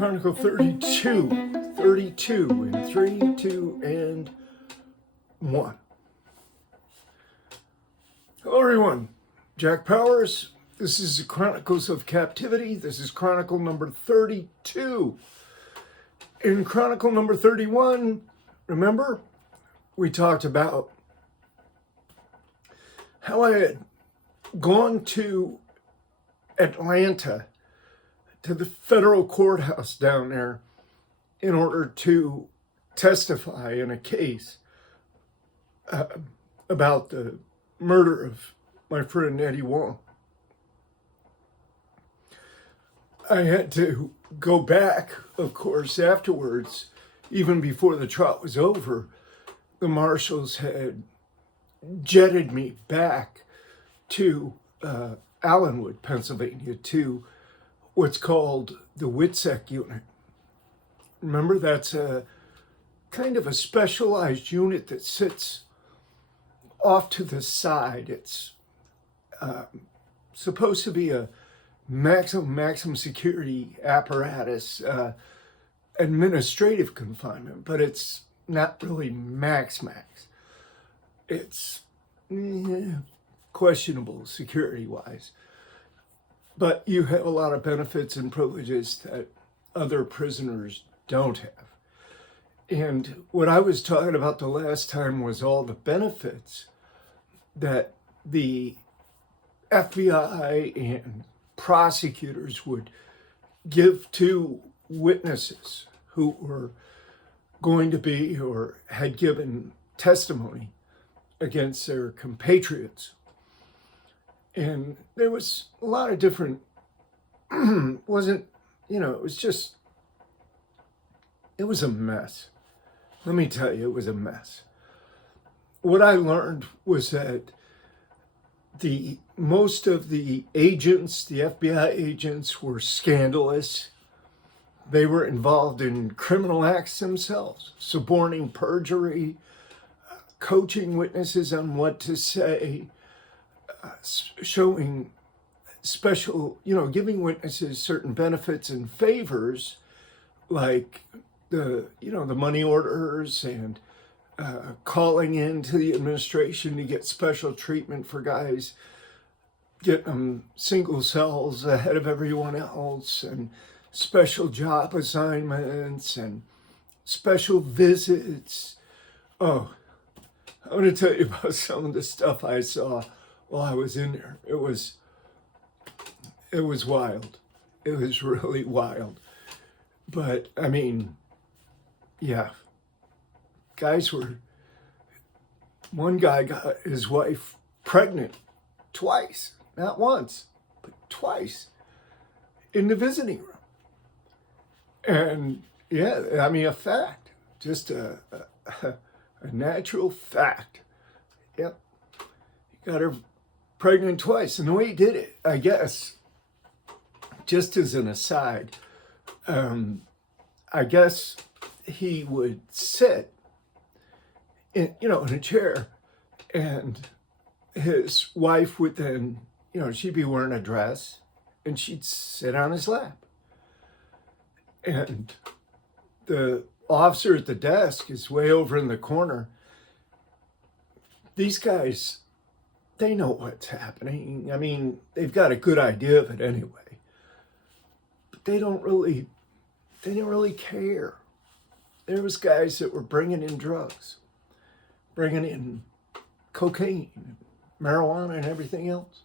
Chronicle 32, 32 in 3, 2, and 1. Hello everyone, Jack Powers. This is the Chronicles of Captivity. This is Chronicle number 32. In Chronicle number 31, remember, we talked about how I had gone to Atlanta to the Federal Courthouse down there in order to testify in a case about the murder of my friend Eddie Wong. I had to go back, of course, afterwards, even before the trial was over. The marshals had jetted me back to Allenwood, Pennsylvania, to what's called the WITSEC unit. Remember, that's a kind of a specialized unit that sits off to the side. It's supposed to be a maximum security apparatus, administrative confinement, but it's not really max. It's questionable security-wise. But you have a lot of benefits and privileges that other prisoners don't have. And what I was talking about the last time was all the benefits that the FBI and prosecutors would give to witnesses who were going to be or had given testimony against their compatriots. And there was a lot of different, it was a mess. Let me tell you, it was a mess. What I learned was that most of the agents, the FBI agents, were scandalous. They were involved in criminal acts themselves, suborning perjury, coaching witnesses on what to say, showing special, giving witnesses certain benefits and favors, like the money orders and calling into the administration to get special treatment for guys, get them single cells ahead of everyone else, and special job assignments and special visits. Oh, I'm going to tell you about some of the stuff I saw while I was in there. It was wild. It was really wild. But, yeah. One guy got his wife pregnant twice. Not once, but twice. In the visiting room. And, yeah, a fact. Just a natural fact. Yep. He got her pregnant twice. And the way he did it, I guess, just as an aside, I guess he would sit in a chair, and his wife would then, she'd be wearing a dress, and she'd sit on his lap. And the officer at the desk is way over in the corner. These guys, they know what's happening. They've got a good idea of it anyway. But they didn't really care. There was guys that were bringing in drugs, bringing in cocaine, marijuana, and everything else.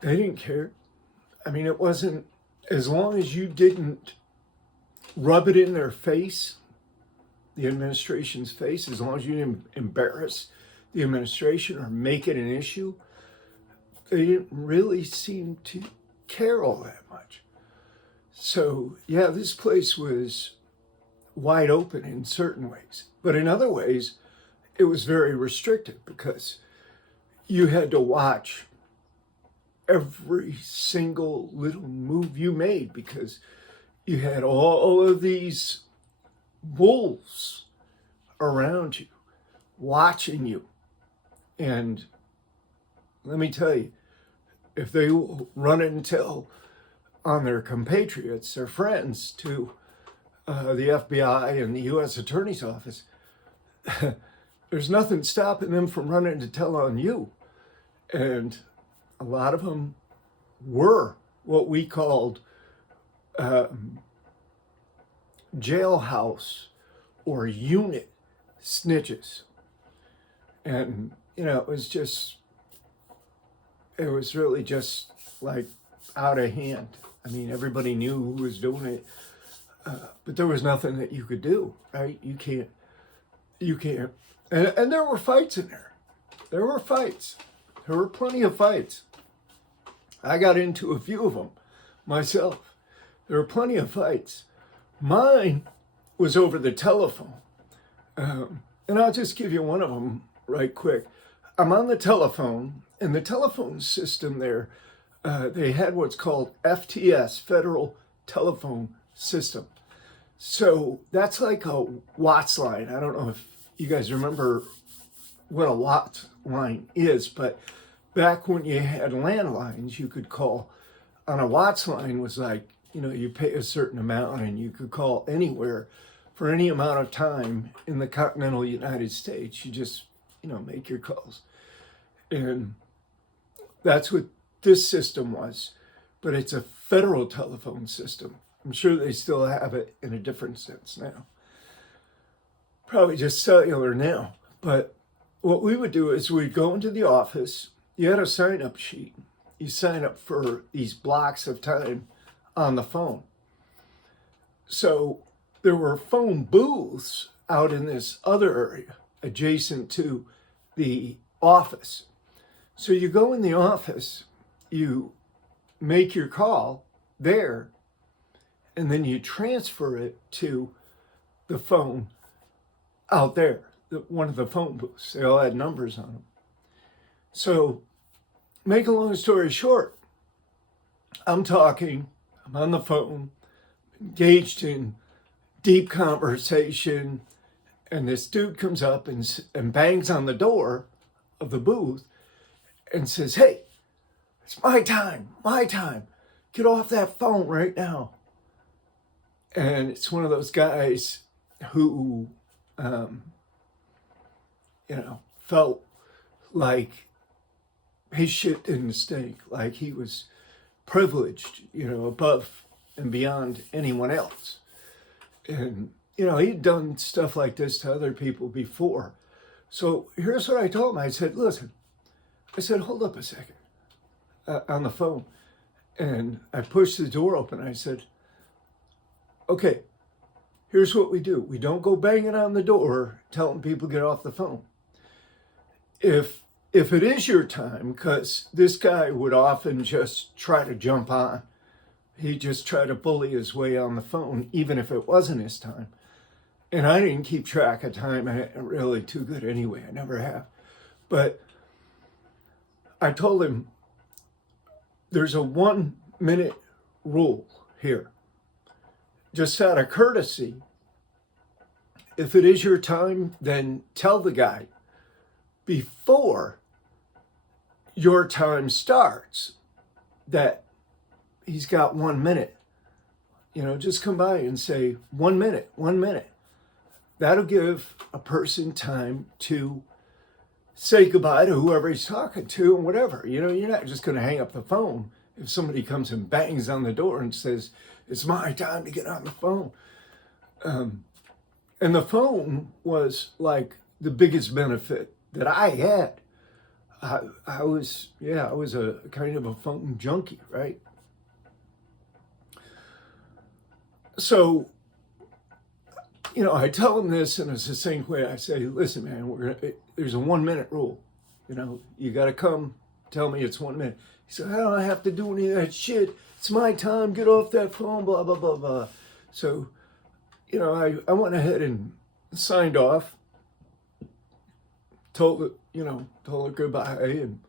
They didn't care. It wasn't, as long as you didn't rub it in their face, the administration's face, as long as you didn't embarrass the administration or make it an issue, they didn't really seem to care all that much. So, yeah, this place was wide open in certain ways. But in other ways, it was very restricted because you had to watch every single little move you made because you had all of these wolves around you, watching you. And let me tell you, if they will run it and tell on their compatriots, their friends, to the FBI and the U.S. Attorney's Office, there's nothing stopping them from running to tell on you. And a lot of them were what we called jailhouse or unit snitches. And, it was really just like out of hand. I mean, everybody knew who was doing it, but there was nothing that you could do, right? You can't. And there were fights in there. There were fights. There were plenty of fights. I got into a few of them myself. There were plenty of fights. Mine was over the telephone. And I'll just give you one of them right quick. I'm on the telephone, and the telephone system there, they had what's called FTS, Federal Telephone System. So that's like a Watts line. I don't know if you guys remember what a Watts line is, but back when you had landlines, you could call on a Watts line was like, you pay a certain amount and you could call anywhere for any amount of time in the continental United States. You just, make your calls. And that's what this system was. But it's a federal telephone system. I'm sure they still have it in a different sense now. Probably just cellular now. But what we would do is we'd go into the office. You had a sign-up sheet. You sign up for these blocks of time on the phone. So there were phone booths out in this other area adjacent to the office. So you go in the office, you make your call there, and then you transfer it to the phone out there, one of the phone booths. They all had numbers on them. So, make a long story short, I'm on the phone, engaged in deep conversation, and this dude comes up and bangs on the door of the booth and says, "Hey, it's my time. Get off that phone right now." And it's one of those guys who, felt like his shit didn't stink, like he was privileged, above and beyond anyone else. And, he'd done stuff like this to other people before. So here's what I told him. I said, "Listen," "hold up a second," on the phone. And I pushed the door open. I said, "Okay, here's what we do. We don't go banging on the door telling people get off the phone. If it is your time," because this guy would often just try to jump on. He'd just try to bully his way on the phone, even if it wasn't his time. And I didn't keep track of time. I ain't really too good anyway. I never have. But I told him, there's a 1-minute rule here. Just out of courtesy, if it is your time, then tell the guy before your time starts that he's got 1 minute. Just come by and say 1 minute. That'll give a person time to say goodbye to whoever he's talking to and whatever. You're not just going to hang up the phone if somebody comes and bangs on the door and says, "It's my time to get on the phone." And the phone was like the biggest benefit that I had. I was a kind of a phone junkie, right? So, I tell him this in a succinct way. I say, "Listen, man, there's a 1-minute rule. You got to come tell me it's 1 minute." He said, "I don't have to do any of that shit. It's my time. Get off that phone, blah, blah, blah, blah." So, I went ahead and signed off, told her goodbye and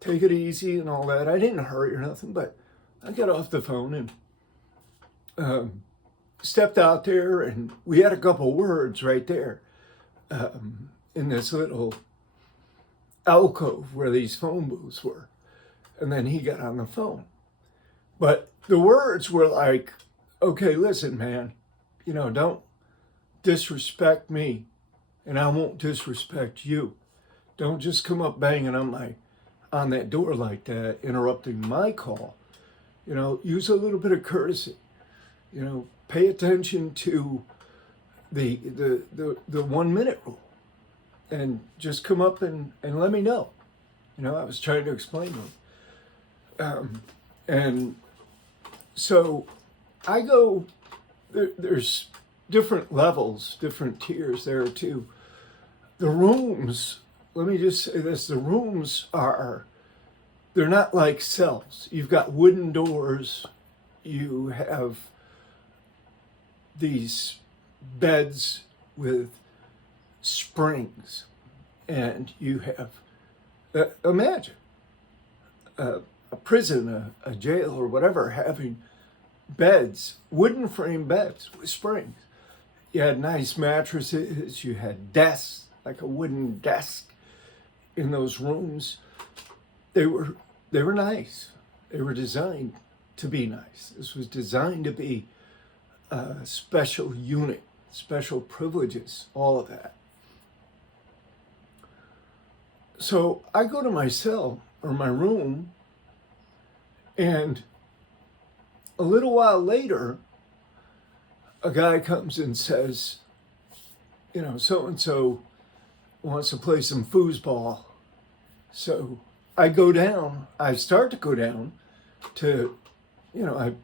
take it easy and all that. I didn't hurry or nothing, but I got off the phone and stepped out there, and we had a couple words right there in this little alcove where these phone booths were. And then he got on the phone. But the words were like, okay, listen, man, don't disrespect me and I won't disrespect you. Don't just come up banging on that door like that, interrupting my call. Use a little bit of courtesy. Pay attention to the 1 minute rule, and just come up and let me know. I was trying to explain to him, and so I go. There's different levels, different tiers there too. The rooms. Let me just say this: the rooms they're not like cells. You've got wooden doors. You have these beds with springs, and you have, imagine a prison, a jail, or whatever, having beds, wooden frame beds with springs. You had nice mattresses, you had desks, like a wooden desk in those rooms. They were nice. They were designed to be nice. This was designed to be a special unit, special privileges, all of that. So I go to my cell or my room, and a little while later, a guy comes and says, so-and-so wants to play some foosball. So I start to go down to, I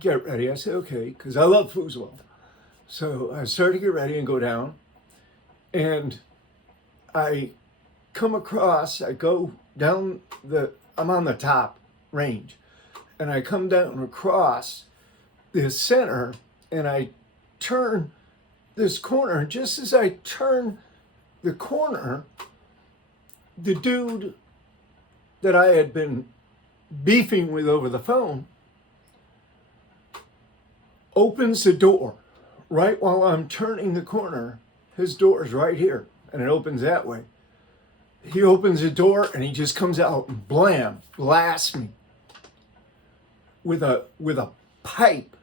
get ready. I say, okay, because I love foosball. So I start to get ready and go down, and I come across, I go down I'm on the top range, and I come down across the center, and I turn this corner. Just as I turn the corner, the dude that I had been beefing with over the phone opens the door right while I'm turning the corner. His door is right here, and it opens that way. He opens the door, and he just comes out and blam, blasts me with a pipe,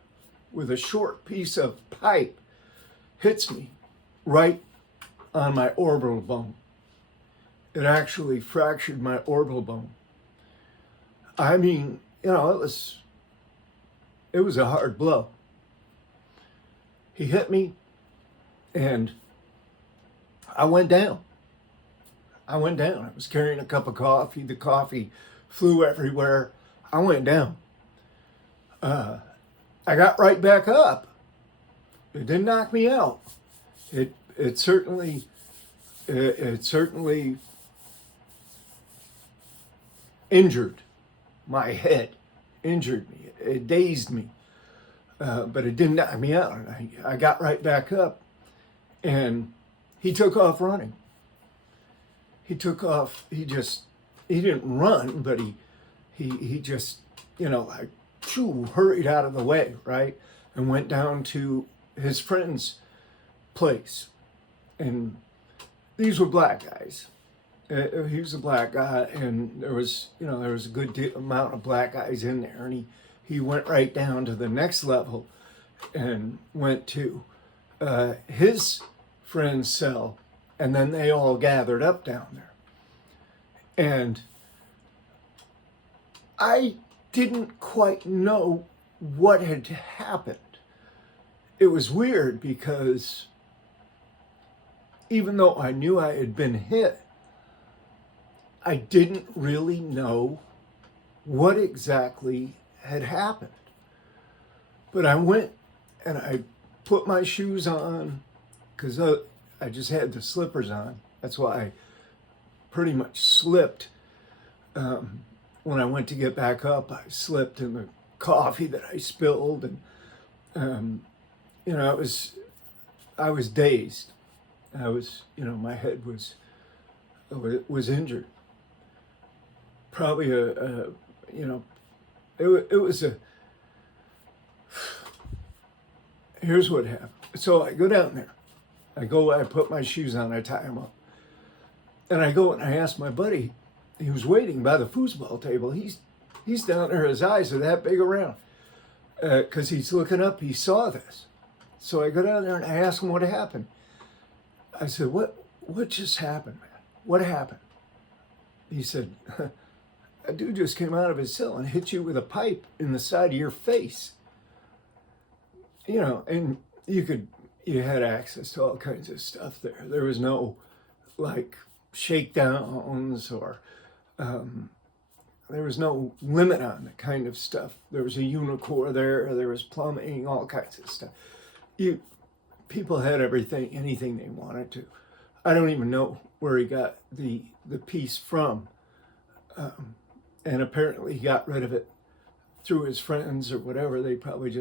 with a short piece of pipe, hits me right on my orbital bone. It actually fractured my orbital bone. I mean, it was a hard blow. He hit me, and I went down. I was carrying a cup of coffee. The coffee flew everywhere. I went down. I got right back up. It didn't knock me out. It certainly injured my head, injured me. It dazed me, but it didn't knock me out. I got right back up, and he took off running. He took off. He didn't run, but he just, hurried out of the way, right? And went down to his friend's place. And these were black guys. He was a black guy, and there was a good amount of black guys in there. And he went right down to the next level and went to his friend's cell. And then they all gathered up down there. And I didn't quite know what had happened. It was weird because even though I knew I had been hit, I didn't really know what exactly had happened. But I went and I put my shoes on because I just had the slippers on. That's why I pretty much slipped. When I went to get back up, I slipped in the coffee that I spilled, and I was dazed. My head was injured. Probably it was a. Here's what happened. So I go down there. I put my shoes on, I tie them up. And I go and I ask my buddy, he was waiting by the foosball table. He's He's down there, his eyes are that big around. Because he's looking up, he saw this. So I go down there and I ask him what happened. I said, what just happened, man? What happened? He said, a dude just came out of his cell and hit you with a pipe in the side of your face. You know, and you had access to all kinds of stuff there. There was no, like, shakedowns or there was no limit on the kind of stuff. There was a Unicor there was plumbing, all kinds of stuff. People had everything, anything they wanted to. I don't even know where he got the piece from. And apparently he got rid of it through his friends or whatever. They probably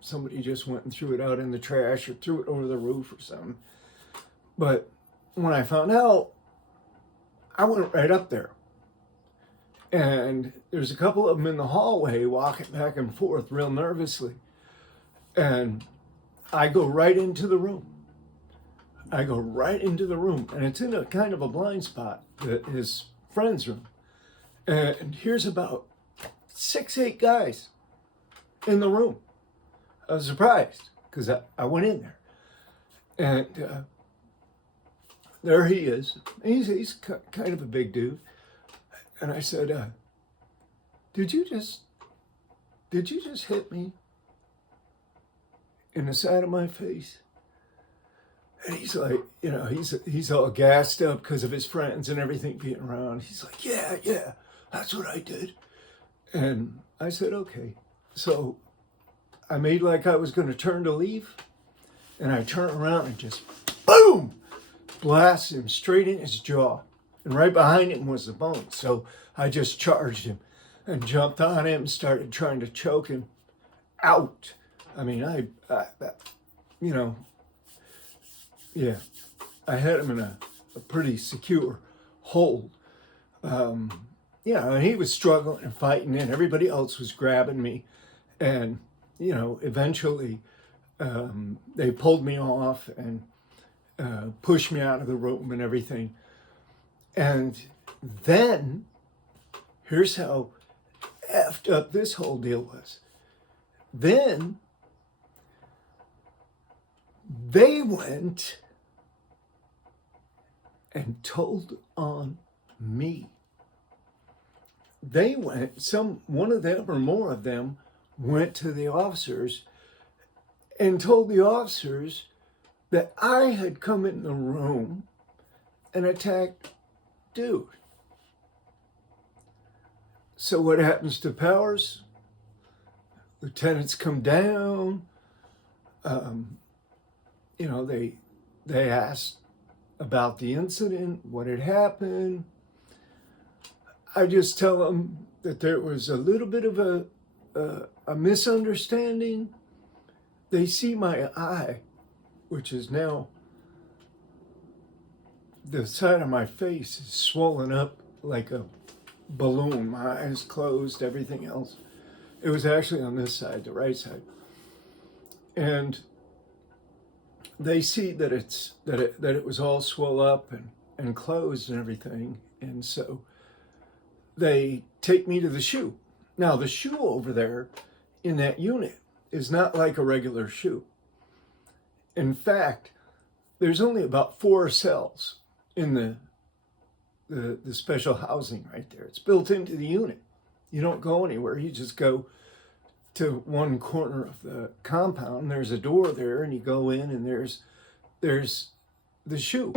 somebody just went and threw it out in the trash or threw it over the roof or something. But when I found out, I went right up there. And there's a couple of them in the hallway walking back and forth real nervously. And I go right into the room. And it's in a kind of a blind spot, his friend's room. And here's about 6-8 guys in the room. I was surprised because I went in there. And there he is. He's kind of a big dude. And I said, did you just hit me in the side of my face? And he's like, you know, he's all gassed up because of his friends and everything being around. He's like, yeah, that's what I did. And I said, okay. So I made like I was going to turn to leave. And I turned around and just, boom, blasted him straight in his jaw. And right behind him was the bone. So I just charged him and jumped on him and started trying to choke him out. I mean, I you know, yeah, I had him in a pretty secure hold. Yeah, and he was struggling and fighting, and everybody else was grabbing me. And, you know, eventually they pulled me off and pushed me out of the room and everything. And then, here's how effed up this whole deal was. Then, they went and told on me. They went, one of them or more of them went to the officers and told the officers that I had come in the room and attacked dude. So what happens to Powers? Lieutenants come down. You know, they asked about the incident, what had happened. I just tell them that there was a little bit of a misunderstanding. They see my eye, which is now the side of my face is swollen up like a balloon. My eyes closed, everything else. It was actually on this side, the right side. And they see that it was all swell up and closed and everything. And so they take me to the shoe. Now the shoe over there in that unit is not like a regular shoe. In fact, there's only about 4 cells in the special housing right there. It's built into the unit. You don't go anywhere. You just go to one corner of the compound. There's a door there, and you go in, and there's the shoe.